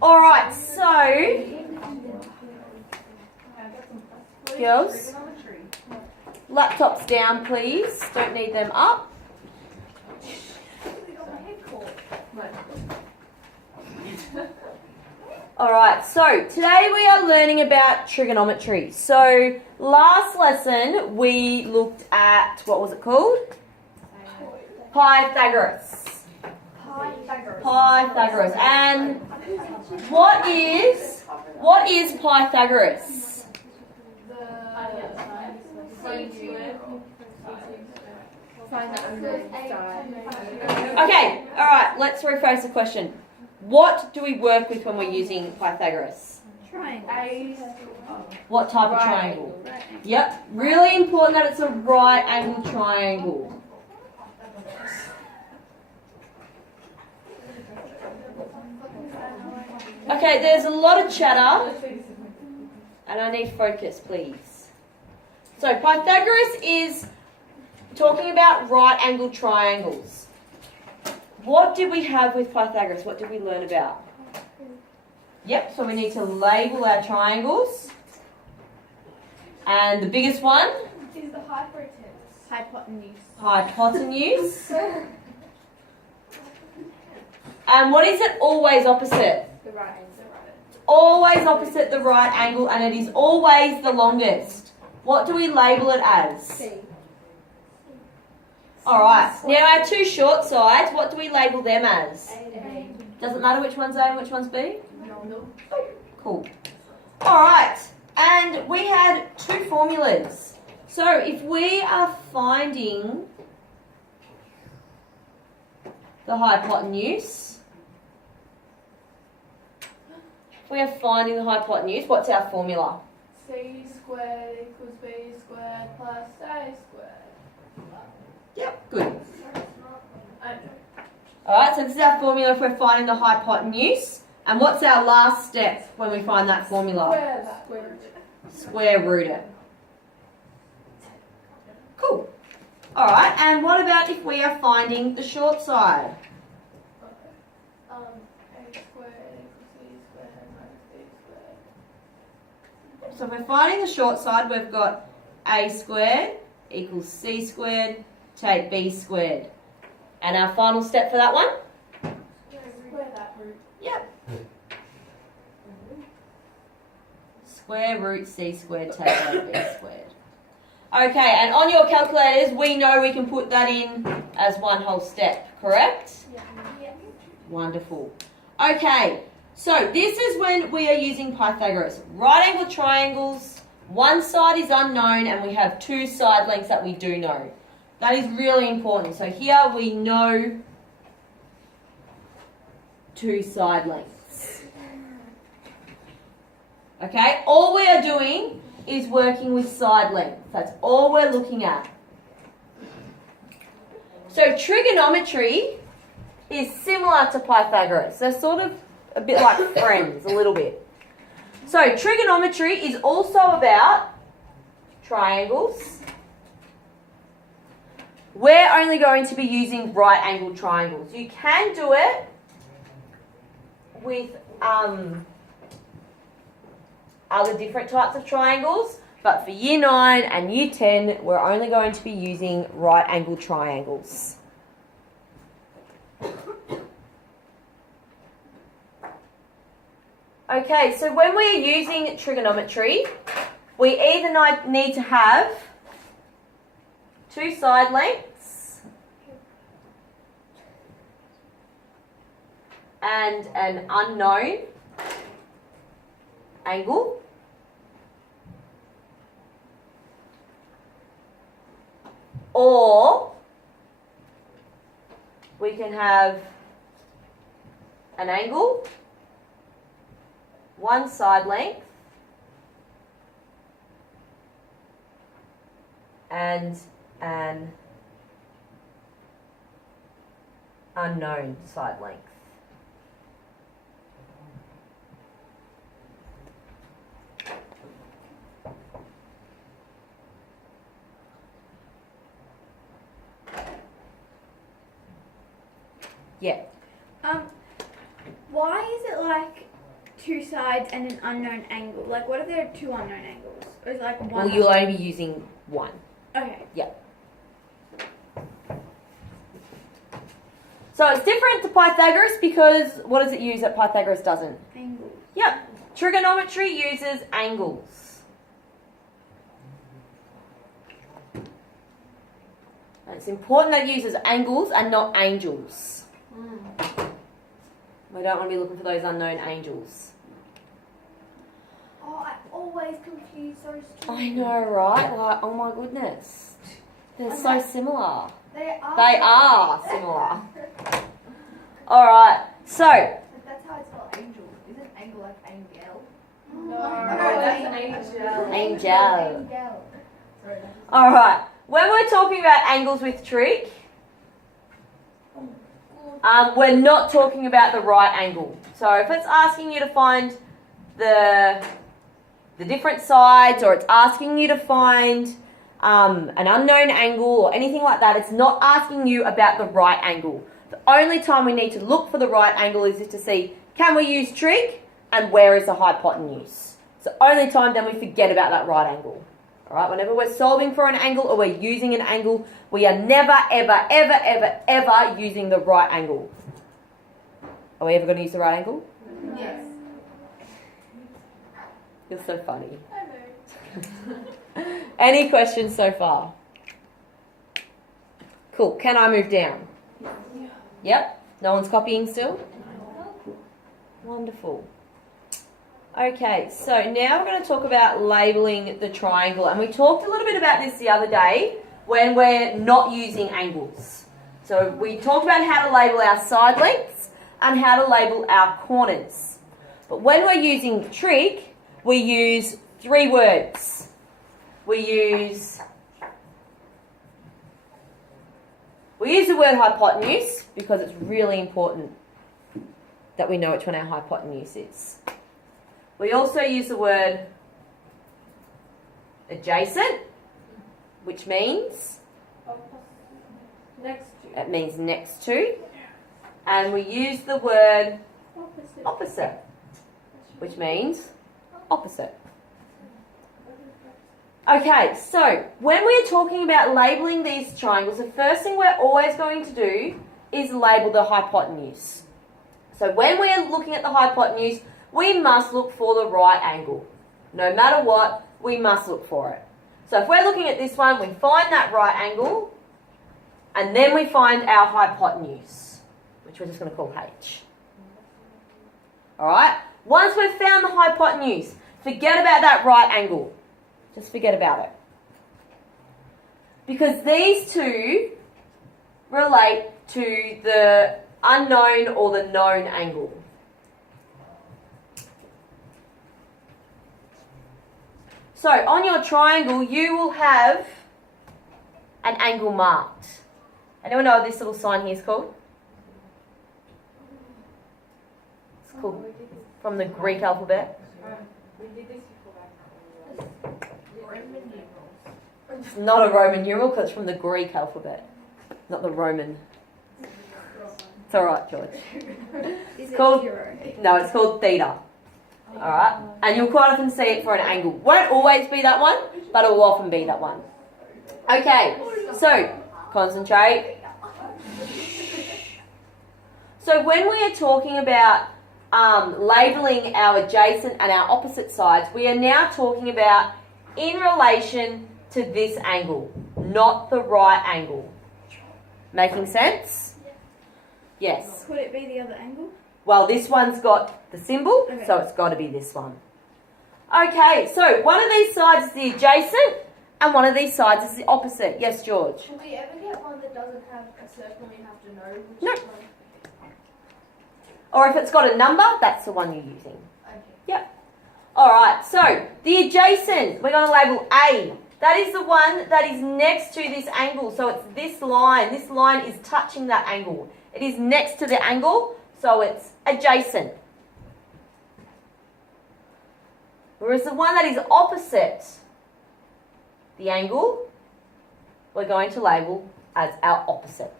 All right, so girls, laptops down, please. Don't need them up. Alright, so today we are learning about trigonometry. So last lesson we looked at, what was it called? Pythagoras. Pythagoras. And what is Pythagoras? Okay, alright, let's rephrase the question. What do we work with when we're using Pythagoras? Triangle. What type of triangle? Yep, really important that it's a right angle triangle. Okay, there's a lot of chatter, and I need focus, please. So Pythagoras is talking about right angle triangles. What did we have with Pythagoras? What did we learn about? Yep, so we need to label our triangles. And the biggest one? Is the hypotenuse. Hypotenuse. And what is it always opposite? The right angle. Always opposite the right angle, and it is always the longest. What do we label it as? C. Alright, now our two short sides, what do we label them as? A and B. Does it matter which one's A and which one's B? No. Cool. Alright, and we had two formulas. So if we are finding the hypotenuse, what's our formula? C squared equals B squared plus A squared. Yep, good. Alright, so this is our formula if we're finding the hypotenuse. And what's our last step when we find that formula? Square root it. Cool. Alright, and what about if we are finding the short side? A squared equals C squared minus B squared. So if we're finding the short side, we've got A squared equals C squared, take B squared. And our final step for that one? Square that root. Yep. Square root C squared, take out B squared. Okay, and on your calculators, we know we can put that in as one whole step, correct? Yeah. Wonderful. Okay, so this is when we are using Pythagoras. Right angle triangles, one side is unknown, and we have two side lengths that we do know. That is really important. So here we know two side lengths. Okay, all we are doing is working with side lengths. That's all we're looking at. So trigonometry is similar to Pythagoras. They're sort of a bit like friends, a little bit. So trigonometry is also about triangles. We're only going to be using right angled triangles. You can do it with other different types of triangles, but for year 9 and year 10, we're only going to be using right angled triangles. Okay, so when we're using trigonometry, we either need to have two side lengths and an unknown angle, or we can have an angle, one side length, and an unknown side length. Yeah. Why is it like two sides and an unknown angle? Like, what if there are two unknown angles? Or is it like one? Well, you'll only be using one. Okay. So it's different to Pythagoras because what does it use that Pythagoras doesn't? Angles. Yep. Trigonometry uses angles. And it's important that it uses angles and not angels. We don't want to be looking for those unknown angels. Oh, I always confuse those two. I know, right? Like, oh my goodness. They're so similar. They are. They are similar. Alright, so, That's how it's spelled angel. Isn't angle like angel? No, that's angel. angel. Sorry. Alright, when we're talking about angles with trig, we're not talking about the right angle. So if it's asking you to find the different sides, or it's asking you to find an unknown angle or anything like that, it's not asking you about the right angle. The only time we need to look for the right angle is to see, can we use trig, and where is the hypotenuse? It's the only time then we forget about that right angle. Alright, whenever we're solving for an angle or we're using an angle, we are never, ever, ever, ever, ever using the right angle. Are we ever going to use the right angle? Yes. You're so funny. I know. Any questions so far? Cool. Can I move down? Yep. No one's copying still? Wonderful. Okay, so now we're going to talk about labelling the triangle. And we talked a little bit about this the other day when we're not using angles. So we talked about how to label our side lengths and how to label our corners. But when we're using trig, we use three words. We use the word hypotenuse because it's really important that we know which one our hypotenuse is. We also use the word adjacent, which means Next to. it means next to. And we use the word Opposite. opposite, which means opposite. Okay, so when we're talking about labelling these triangles, the first thing we're always going to do is label the hypotenuse. So when we're looking at the hypotenuse, we must look for the right angle. No matter what, we must look for it. So if we're looking at this one, we find that right angle, and then we find our hypotenuse, which we're just going to call H. Alright? Once we've found the hypotenuse, forget about that right angle. Just forget about it. Because these two relate to the unknown or the known angle. So on your triangle, you will have an angle marked. Anyone know what this little sign here is called? It's called from the Greek alphabet. We did this before. Roman numerals. It's not a Roman numeral because it's from the Greek alphabet, not the Roman. It's all right, George. Is Called- it zero? No, it's called theta. All right, and you'll quite often see it for an angle. Won't always be that one, but it will often be that one. Okay, so concentrate. So when we are talking about labelling our adjacent and our opposite sides, we are now talking about in relation to this angle, not the right angle. Making sense? Yes. Could it be the other angle? Well, this one's got the symbol, Okay. so it's got to be this one. Okay, so one of these sides is the adjacent and one of these sides is the opposite. Yes, George? Will we ever get one that doesn't have a circle and we have to know which No. one? Or if it's got a number, that's the one you're using. Okay. Alright, so the adjacent, we're going to label A. That is the one that is next to this angle. So it's this line. This line is touching that angle. It is next to the angle, so it's adjacent. Whereas the one that is opposite the angle, we're going to label as our opposite.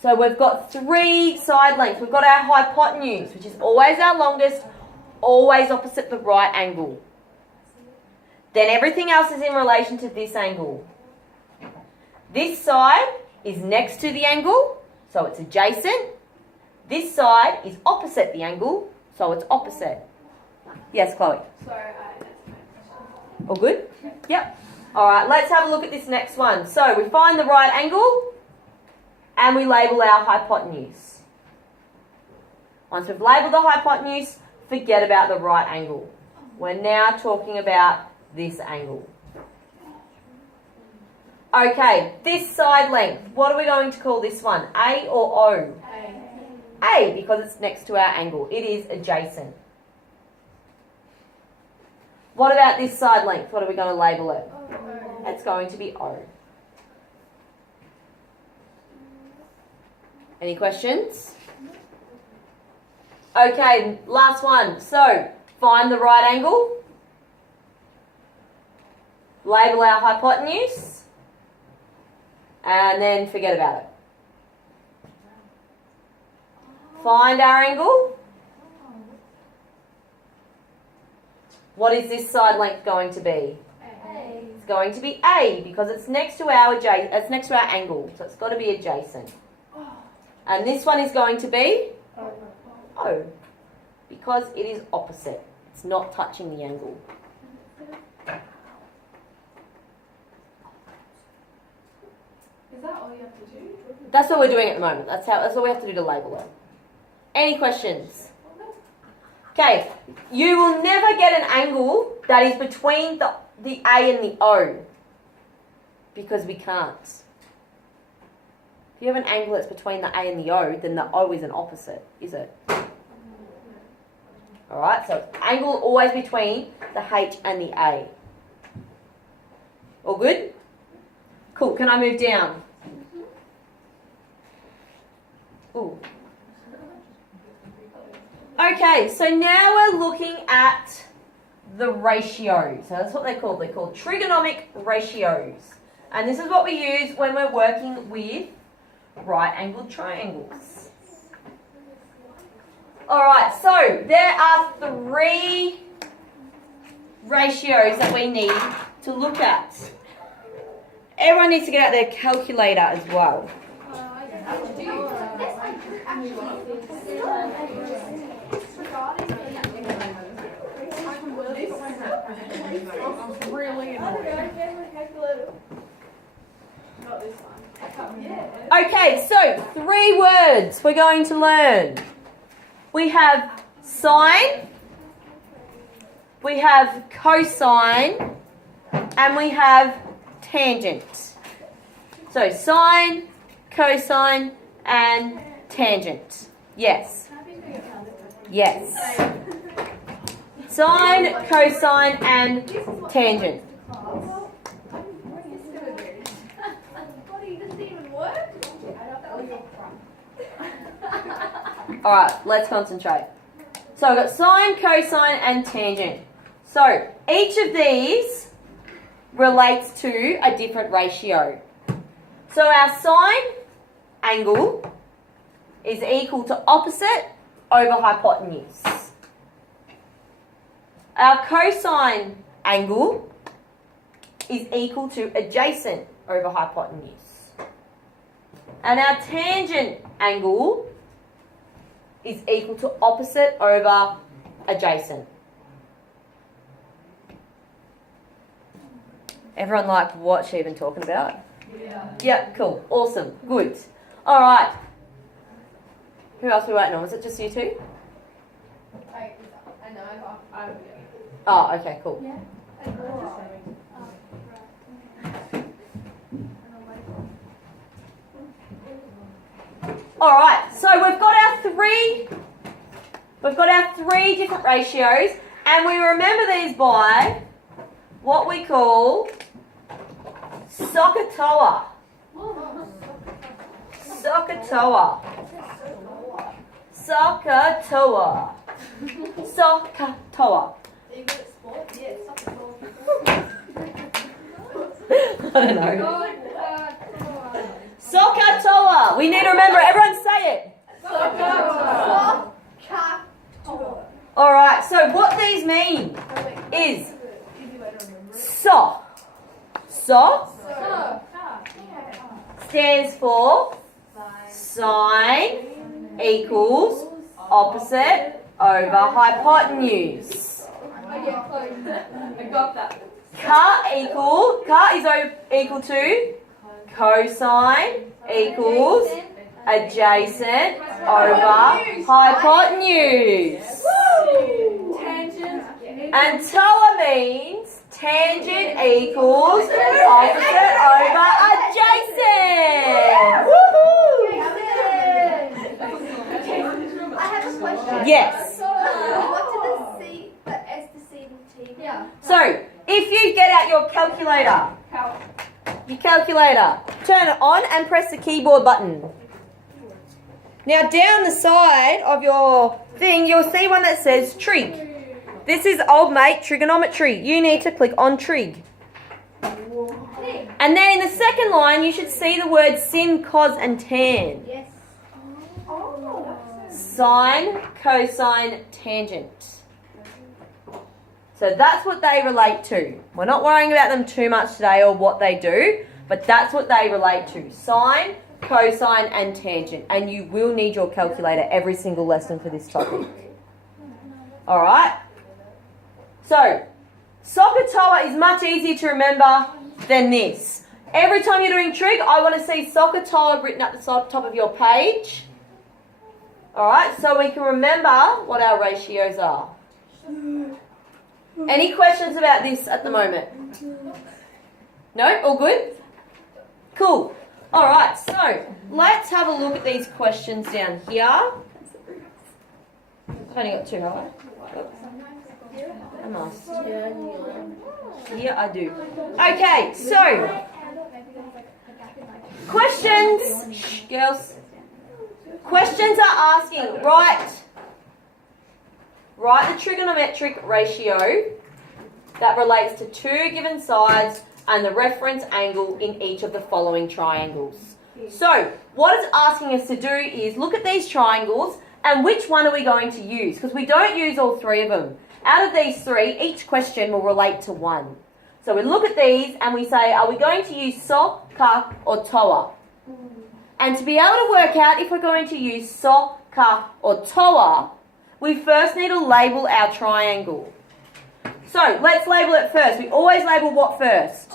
So we've got 3 side lengths. We've got our hypotenuse, which is always our longest, always opposite the right angle. Then everything else is in relation to this angle. This side is next to the angle, so it's adjacent. This side is opposite the angle, so it's opposite. Yes, Chloe? Sorry, that's my question. All good? Yep. All right, let's have a look at this next one. So we find the right angle and we label our hypotenuse. Once we've labelled the hypotenuse, forget about the right angle. We're now talking about this angle. Okay, this side length, what are we going to call this one? A or O? A, because it's next to our angle. It is adjacent. What about this side length? What are we going to label it? It's going to be O. Any questions? Okay, last one. So, find the right angle. Label our hypotenuse. And then forget about it. Find our angle. What is this side length going to be? It's going to be A because it's next to our angle, so it's got to be adjacent. And this one is going to be O because it is opposite. It's not touching the angle. Is that all you have to do? That's what we're doing at the moment. That's all we have to do to label it. Any questions? Okay, you will never get an angle that is between the A and the O because we can't. If you have an angle that's between the A and the O, then the O is an opposite, is it? Alright, so angle always between the H and the A. All good? Cool, can I move down? Ooh. Okay, so now we're looking at the ratios. So that's what they're called. They're called trigonomic ratios. And this is what we use when we're working with right-angled triangles. Alright, so there are 3 ratios that we need to look at. Everyone needs to get out their calculator as well. Really annoying. Not this one. Okay, so 3 words we're going to learn. We have sine, we have cosine, and we have tangent. So sine, cosine, and tangent. Yes. Yes. Sine, cosine, and tangent. Alright, let's concentrate. So I've got sine, cosine, and tangent. So each of these relates to a different ratio. So our sine angle is equal to opposite over hypotenuse. Our cosine angle is equal to adjacent over hypotenuse. And our tangent angle is equal to opposite over adjacent. Everyone like what she's been talking about? Yeah. Yep, cool. Awesome. Good. All right. Who else are we waiting on? Was it just you two? I know, I Oh, okay, cool. All right. So we've got our three different ratios, and we remember these by what we call SOHCAHTOA. SOHCAHTOA. SOHCAHTOA. SOHCAHTOA. I don't know. SOHCAHTOA. We need to remember, everyone say it. Alright, so what these mean is SO. SO stands for sine equals opposite over hypotenuse. I got that. Ka is equal to cosine equals adjacent over hypotenuse. Tangent. And TOA means tangent equals opposite over adjacent. Woohoo! I have a question. Yes. What do the S, the C, and T mean? Yeah. So, if you get out your calculator, turn it on and press the keyboard button. Now down the side of your thing, you'll see one that says trig. This is old mate trigonometry. You need to click on trig. And then in the second line, you should see the words sin, cos and tan. Yes. Sine, cosine, tangent. So that's what they relate to. We're not worrying about them too much today or what they do, but that's what they relate to. Sine, cosine and tangent. And you will need your calculator every single lesson for this topic. Alright? So, SOHCAHTOA is much easier to remember than this. Every time you're doing trig, I want to see SOHCAHTOA written at the top of your page. Alright, so we can remember what our ratios are. Any questions about this at the moment? No? All good? Cool. Alright, so let's have a look at these questions down here. I've only got two, have I? I must. Yeah, I do. Okay, so questions. Shh, girls. Questions are asking, write the trigonometric ratio that relates to two given sides and the reference angle in each of the following triangles. So, what it's asking us to do is look at these triangles and which one are we going to use? Because we don't use all three of them. Out of these three, each question will relate to one. So we look at these and we say, are we going to use SO, KA or TOA? And to be able to work out if we're going to use SO, KA or TOA, we first need to label our triangle. So let's label it first. We always label what first?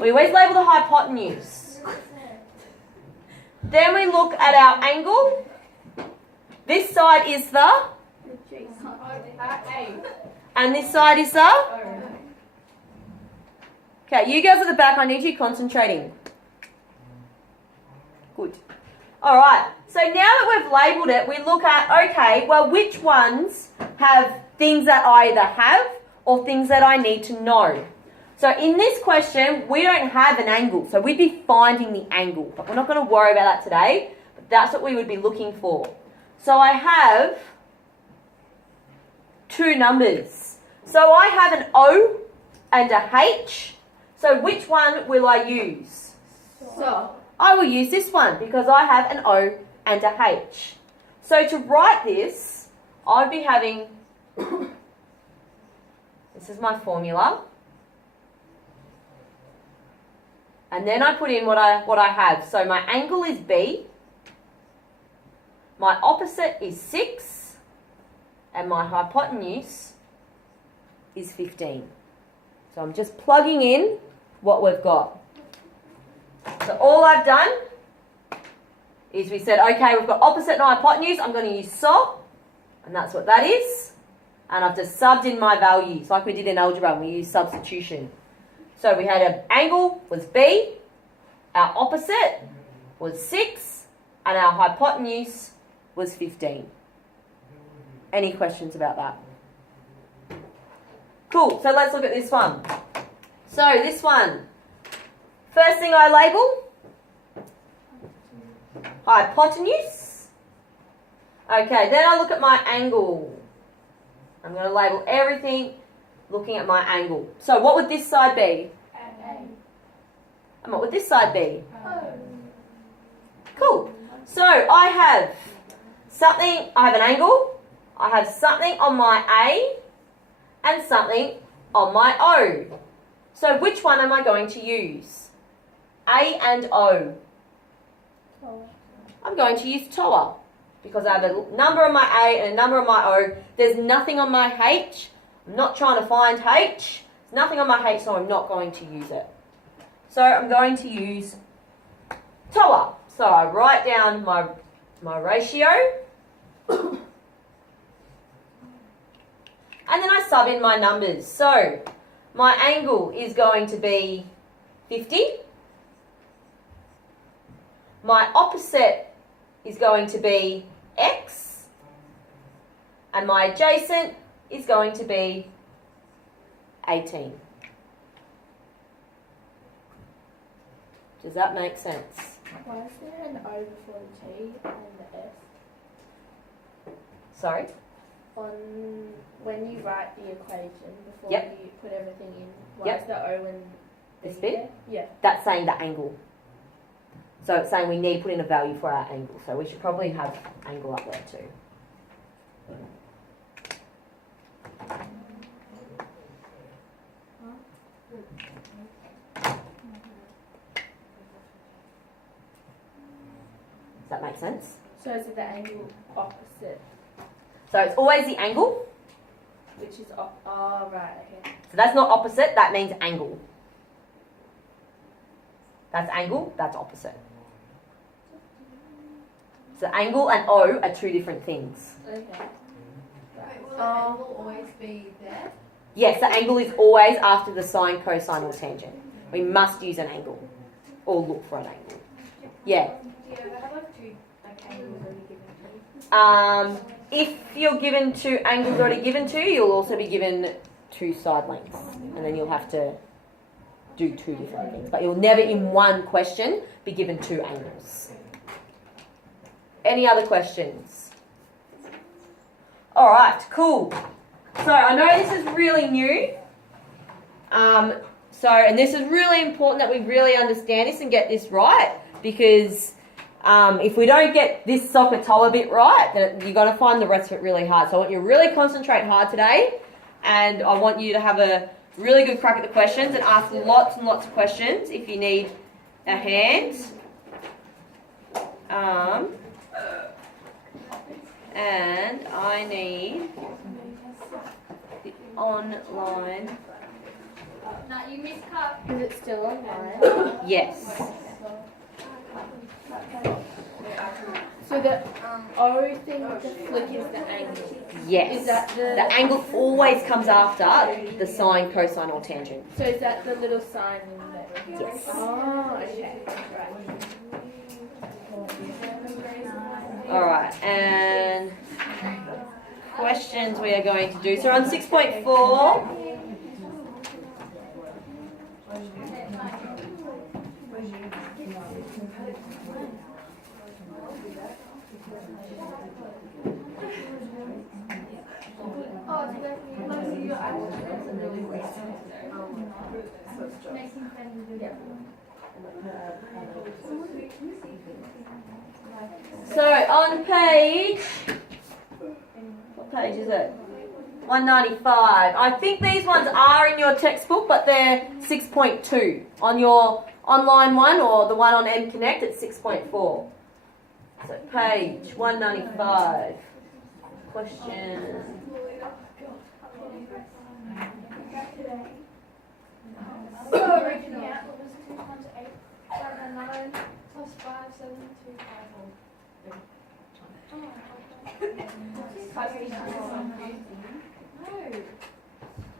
We always label the hypotenuse. Then we look at our angle. This side is the, and this side is the. Okay, you girls at the back, I need you concentrating. Good. Alright, so now that we've labelled it, we look at, okay, well, which ones have things that I either have or things that I need to know? So in this question, we don't have an angle, so we'd be finding the angle, but we're not going to worry about that today, but that's what we would be looking for. So I have two numbers. So I have an O and a H, so which one will I use? So. I will use this one because I have an O and a H. So to write this, I'd be having, this is my formula. And then I put in what I have. So my angle is B, my opposite is 6, and my hypotenuse is 15. So I'm just plugging in what we've got. So all I've done is we said, okay, we've got opposite and hypotenuse. I'm going to use SO, and that's what that is. And I've just subbed in my values like we did in algebra when we used substitution. So we had an angle was B, our opposite was 6, and our hypotenuse was 15. Any questions about that? Cool, so let's look at this one. So this one. First thing I label, hypotenuse. Okay, then I look at my angle. I'm going to label everything looking at my angle. So what would this side be? And what would this side be? So I have something, I have an angle, I have something on my A and something on my O. So which one am I going to use? A and O. I'm going to use TOA because I have a number on my A and a number on my O. There's nothing on my H. I'm not trying to find H. There's nothing on my H, so I'm not going to use it. So I'm going to use TOA. So I write down my ratio. And then I sub in my numbers. So my angle is going to be 50. My opposite is going to be X. And my adjacent is going to be 18. Does that make sense? Why is there an O before the T and the S? Sorry? When you write the equation before Yep. you put everything in, why Yep. is the O and This B bit? there? Yeah. That's saying the angle. So it's saying we need to put in a value for our angle. So we should probably have angle up there too. Does that make sense? So is it the angle opposite, So it's always the angle. which is oh right, okay. So that's not opposite, that means angle. That's angle, that's opposite. So angle and O are two different things. Okay. Wait, will the angle always be there? Yes, the angle is always after the sine, cosine or tangent. We must use an angle or look for an angle. Yeah. Yeah, they have like two angles already given to you. If you're given two angles already given to you, you'll also be given two side lengths. And then you'll have to do two different things. But you'll never in one question be given two angles. Any other questions? Alright, cool. So I know this is really new. And this is really important that we really understand this and get this right, because if we don't get this SOHCAHTOA bit right, then you're going to find the rest of it really hard. So I want you to really concentrate hard today, and I want you to have a really good crack at the questions and ask lots and lots of questions if you need a hand. And I need the online. No, you missed cup. Is it still online? Yes. So the O thing with the flick is the angle. Yes. Is that The angle always comes after the sine, cosine, or tangent. So is that the little sign in there? Yes. Oh, okay. Alright, and questions we are going to do. So on 6.4. Oh, exactly. Like, so you're actually really wasting making friends with you. So on page, what page is it? 195. I think these ones are in your textbook, but they're 6.2. On your online one or the one on MConnect, it's 6.4. So page 195. Question. So working out what was 2 times 8, 9 plus 5, 7, 2, 5, 1. No.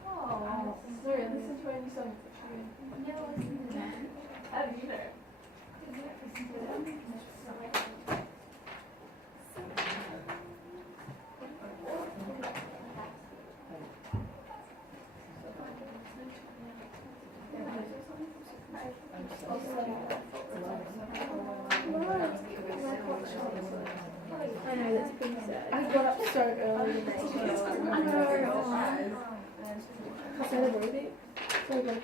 Oh, sorry, listen to any song. How do you know? I know, that's pretty sad. I got up so early and I know. I said a movie. So like,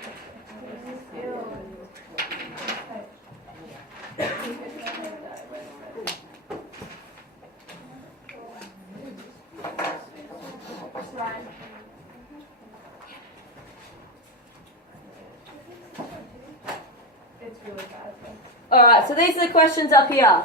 Alright, so these are the questions up here.